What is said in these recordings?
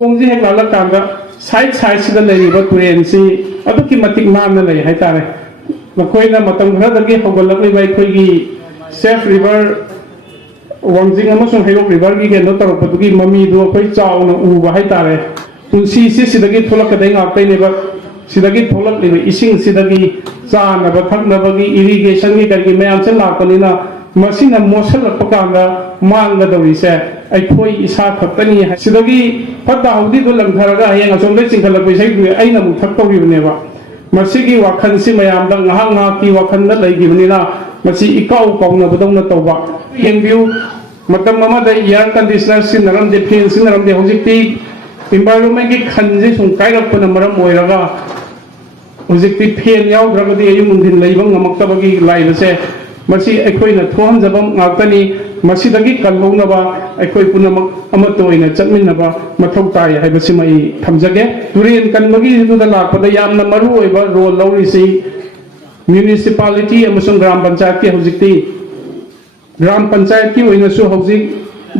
ꯄꯨꯡꯁꯤ ꯍꯦꯛ ꯂꯥꯜꯂꯀꯥꯟꯗ ꯁꯥꯏꯠꯁꯤꯗ ꯂꯩꯔꯤꯕ ꯇꯨꯔꯦꯟꯁꯤ ꯑꯗꯨꯛꯀꯤ ꯃꯇꯤꯛ ꯅꯥꯟꯅ ꯂꯩ ꯍꯥꯏꯇꯥꯔꯦ ꯃꯈꯣꯏꯅ ꯃꯇꯝ ꯈꯔꯗꯒꯤ ꯍꯧꯒꯠꯂꯛꯂꯤꯕ ꯑꯩꯈꯣꯏꯒꯤ ꯁꯦꯐ ꯔꯤꯚꯔ ꯋꯥꯡꯖꯤꯡ ꯑꯃꯁꯨꯡ ꯍꯩꯔꯣꯛ ꯔꯤꯚꯔꯒꯤ ꯀꯩꯅꯣ ꯇꯧꯔꯛꯄꯗꯨꯒꯤ ꯃꯃꯤꯗꯨ ꯑꯩꯈꯣꯏ ꯆꯥꯎꯅ ꯎꯕ ꯍꯥꯏꯇꯥꯔꯦ ꯄꯨꯟꯁꯤꯁꯤ ꯁꯤꯗꯒꯤ ꯊꯣꯛꯂꯛꯀꯗꯩ ꯉꯥꯛꯇꯩꯅꯦꯕ ꯁꯤꯗꯒꯤ ꯊꯣꯛꯂꯛꯂꯤꯕ ꯏꯁꯤꯡꯁꯤꯗꯒꯤ ꯆꯥꯅꯕ ꯊꯛꯅꯕꯒꯤ ꯏꯔꯤꯒꯦꯁꯟꯒꯤ ꯀꯔꯤꯒꯤ ꯃꯌꯥꯝꯁꯦ ꯂꯥꯛꯄꯅꯤꯅ ꯃꯁꯤꯅ ꯃꯣꯠꯁꯤꯜꯂꯛꯄ ꯀꯥꯟꯗ ꯃꯥꯡꯒꯗꯧꯔꯤꯁꯦ ꯑꯩꯈꯣꯏ ꯏꯁꯥ ꯈꯛꯇꯅꯤ ꯁꯤꯗꯒꯤ ꯐꯠꯇ ꯍꯥꯎꯊꯤꯗꯨ ꯂꯪꯊꯔꯒ ꯍꯌꯦꯡ ꯑꯁꯣꯝꯗ ꯆꯤꯡꯈꯠꯂꯛꯄ ꯏꯁꯩꯗꯨ ꯑꯩꯅ ꯑꯃꯨꯛ ꯊꯛꯇꯧꯔꯤꯕꯅꯦꯕ ꯃꯁꯤꯒꯤ ꯋꯥꯈꯜꯁꯤ ꯃꯌꯥꯝꯗ ꯉꯥꯏꯍꯥꯛ ꯉꯥꯏꯍꯥꯛꯀꯤ ꯋꯥꯈꯜꯗ ꯂꯩꯈꯤꯕꯅꯤ나 ꯃꯁꯤ ꯏꯀꯥꯎ ꯀꯥꯎꯅꯕꯗꯧꯅ ꯇꯧꯕ ꯌꯦꯡꯕꯤꯌꯨ ꯃꯇꯝ ꯑꯃꯗ ꯏꯌꯥꯔ ꯀꯟꯗꯤꯁꯅꯔ ꯁꯤꯖꯤꯟꯅꯔꯝꯗꯦ ꯐꯦꯟ ꯁꯤꯖꯤꯟꯅꯔꯝꯗꯦ ꯍꯧꯖꯤꯛꯇꯤ ꯏꯟꯚꯥꯏꯔꯣꯟꯃꯦꯟꯒꯤ ꯈꯟꯁꯤ ꯁꯨꯝ ꯀꯥꯏꯔꯛꯄꯅ ꯃꯔꯝ ꯑꯣꯏꯔꯒ ꯍꯧꯖꯤꯛꯇꯤ ꯐꯦꯟ ꯌꯥꯎꯗ꯭ꯔꯒꯗꯤ ꯑꯌꯨꯛ ꯅꯨꯡꯊꯤꯟ ꯂꯩꯕ ꯉꯝꯃꯛꯇꯕꯒꯤ ꯂꯥꯏꯕꯁꯦ ꯃꯁꯤ ꯑꯩꯈꯣꯏꯅ ꯊꯣꯛꯍꯟꯖꯕ ꯉꯥꯛꯇꯅꯤ ꯃꯁꯤꯗꯒꯤ ꯀꯜꯍꯧꯅꯕ ꯑꯩꯈꯣꯏ ꯄꯨꯝꯅꯃꯛ ꯑꯃꯠꯇ ꯑꯣꯏꯅ ꯆꯠꯃꯤꯟꯅꯕ ꯃꯊꯧ ꯇꯥꯏ ꯍꯥꯏꯕꯁꯤꯃ ꯑꯩ ꯊꯝꯖꯒꯦ ꯇꯨꯔꯦꯟ ꯀꯟꯕꯒꯤꯗꯨꯗ ꯂꯥꯛꯄꯗ ꯌꯥꯝꯅ ꯃꯔꯨꯑꯣꯏꯕ ꯔꯣꯜ ꯂꯧꯔꯤꯁꯤ ꯃ꯭ꯌꯨꯅꯤꯁꯤꯄꯥꯂꯤꯇꯤ ꯑꯃꯁꯨꯡ ꯒ꯭ꯔꯥꯝ ꯄꯟꯆꯥꯌꯠꯀꯤ ꯍꯧꯖꯤꯛꯇꯤ ꯒ꯭ꯔꯥꯝ ꯄꯟꯆꯥꯌꯠꯀꯤ ꯑꯣꯏꯅꯁꯨ ꯍꯧꯖꯤꯛ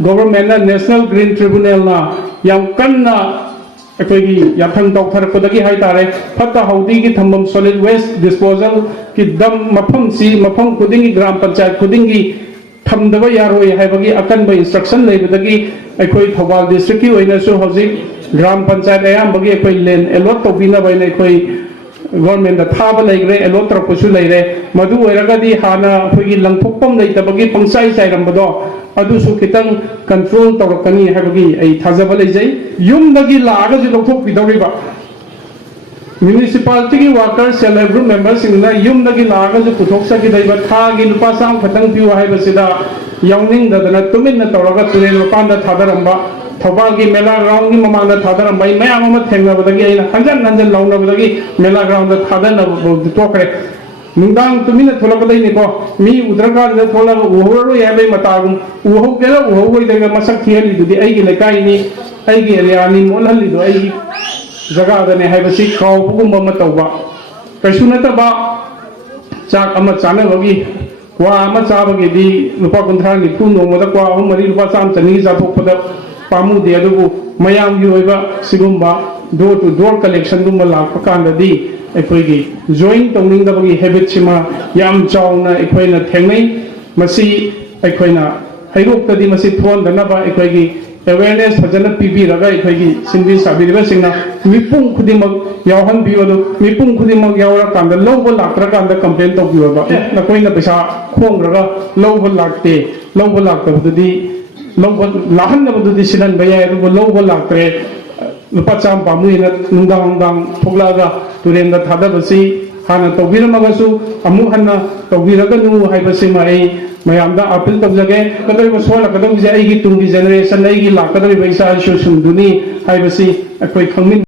ꯒꯣꯚꯔꯟꯃꯦꯟꯠꯅ ꯅꯦꯁꯅꯦꯜ ꯒ꯭ꯔꯤꯟ ꯇ꯭ꯔꯤꯕꯨꯅꯦꯜꯅ ꯌꯥꯝ ꯀꯟꯅ ꯑꯩꯈꯣꯏꯒꯤ ꯌꯥꯊꯪ ꯇꯧꯊꯔꯛꯄꯗꯒꯤ ꯍꯥꯏꯇꯥꯔꯦ ꯐꯠꯇ ꯍꯥꯎꯊꯤꯒꯤ ꯊꯝꯐꯝ ꯁꯣꯂꯤꯗ ꯋꯦꯁꯠ ꯗꯤꯁꯄꯣꯖꯦꯜꯒꯤ ꯃꯐꯝꯁꯤ ꯃꯐꯝ ꯈꯨꯗꯤꯡꯒꯤ ꯒ꯭ꯔꯥꯝ ꯄꯟꯆꯥꯌꯠ ꯈꯨꯗꯤꯡꯒꯤ ꯊꯝꯗꯕ ꯌꯥꯔꯣꯏ ꯍꯥꯏꯕꯒꯤ ꯑꯀꯟꯕ ꯏꯟꯁꯇ꯭ꯔꯛꯁꯟ ꯂꯩꯕꯗꯒꯤ ꯑꯩꯈꯣꯏ ꯊꯧꯕꯥꯜ ꯗꯤꯁꯇ꯭ꯔꯤꯛꯀꯤ ꯑꯣꯏꯅꯁꯨ ꯍꯧꯖꯤꯛ ꯒ꯭ꯔꯥꯝ ꯄꯟꯆꯥꯌꯠ ꯑꯌꯥꯝꯕꯒꯤ ꯑꯩꯈꯣই ꯂꯦꯟ ꯑꯦꯂꯣꯠ ꯇꯧꯕꯤꯅꯕ ꯍꯥꯏꯅ ꯑꯩꯈꯣই ꯒꯣꯔꯃꯦꯟꯗ ꯊꯥꯕ ꯂꯩꯈ꯭ꯔꯦ ꯑꯦꯂꯣꯠ ꯇꯧꯔꯛꯄꯁꯨ ꯂꯩꯔꯦ ꯃꯗꯨ ꯑꯣꯏꯔꯒꯗꯤ ꯍꯥꯟꯅ ꯑꯩꯈꯣꯏꯒꯤ ꯂꯪꯊꯣꯛꯐꯝ ꯂꯩꯇꯕꯒꯤ ꯄꯪꯆꯥꯏ ꯆꯥꯏꯔꯝꯕꯗꯣ ꯑꯗꯨꯁꯨ ꯈꯤꯇꯪ ꯀꯟꯇ꯭ꯔꯣꯜ ꯇꯧꯔꯛꯀꯅꯤ ꯍꯥꯏꯕꯒꯤ ꯑꯩ ꯊꯥꯖꯕ ꯂꯩꯖꯩ ꯌꯨꯝꯗꯒꯤ ꯂꯥꯛꯑꯒꯁꯨ ꯂꯧꯊꯣꯛꯄꯤꯗꯧꯔꯤꯕ municipality worker self help group मेंबरसिंगना युमदगी लागाजु पुथोक्सगिदैबा थागी लुपा चाम खतंग पिउ हाइबसिदा यावनिंगदना तुमिन्ना तौरगा तुरेन मपानदा थादरंबा थौबालगी मेला ग्राउंड की ममांदा थादरंबा मयाम अमा थेंगनबदगी अइना हंजन हंजन लौनबदगी मेला ग्राउंड दा थादनबदु तोकरे नुंदांग तुमिन्ना थोलकदैनिको मी उद्रगादा थोलग उहोरो याबे मतागुम उहोगेला उहोगोइदगा मसक थियलिदुदि अइगी लेकाइनी अइगी एरियानी मोलहलिदु अइगी जगह है खाऊबुम तब कई नब चाक चाबी क्वा चाबगी लुपा कुंथ्रा निफू नोमद क्वा अहम मरी लुपा चाम चनी चाथोपद पामुदे मयामगी डोर टू डोर कलेक्शन लाप कानदी अखोगी जॉइन तौनिंगदबगी हैबिटसिमा याम चाउना अखोइना थेंगनै मसी अखोइना हैरोक्तदी मसी थोनदनबा अखोगी अवेयरनेस फजन पीबीरगा अखोगी सिंबी साबिरिबसिंगना मिपुंग खुदिमक यावहनबियोदु मिपुंग खुदिमक यावरकांद लौब लाक्त्रकांद कंप्लेन तौबियोबा नकोइना पैसा खोंग्रगा लौब लाक्ते लौब लाक्तबदुदी लौब लाहनबदुदी सिननबा याय अदुबो लौब लाक्त्रे लुपा चाम पामुइना नुंदांग थोगलागा तुरेंदा थादबसी हाना तौबिरमगसु अमुक हन्ना तौबिरगनु हाइबसिमा आई मयामदा अपील तौजगे कदरिबो सोलकदबजे आइगी तुंगी जनरेशन आइगी लाकदरिबो इसा इशू सुंदुनी हाइबसी अखोई खंगमिन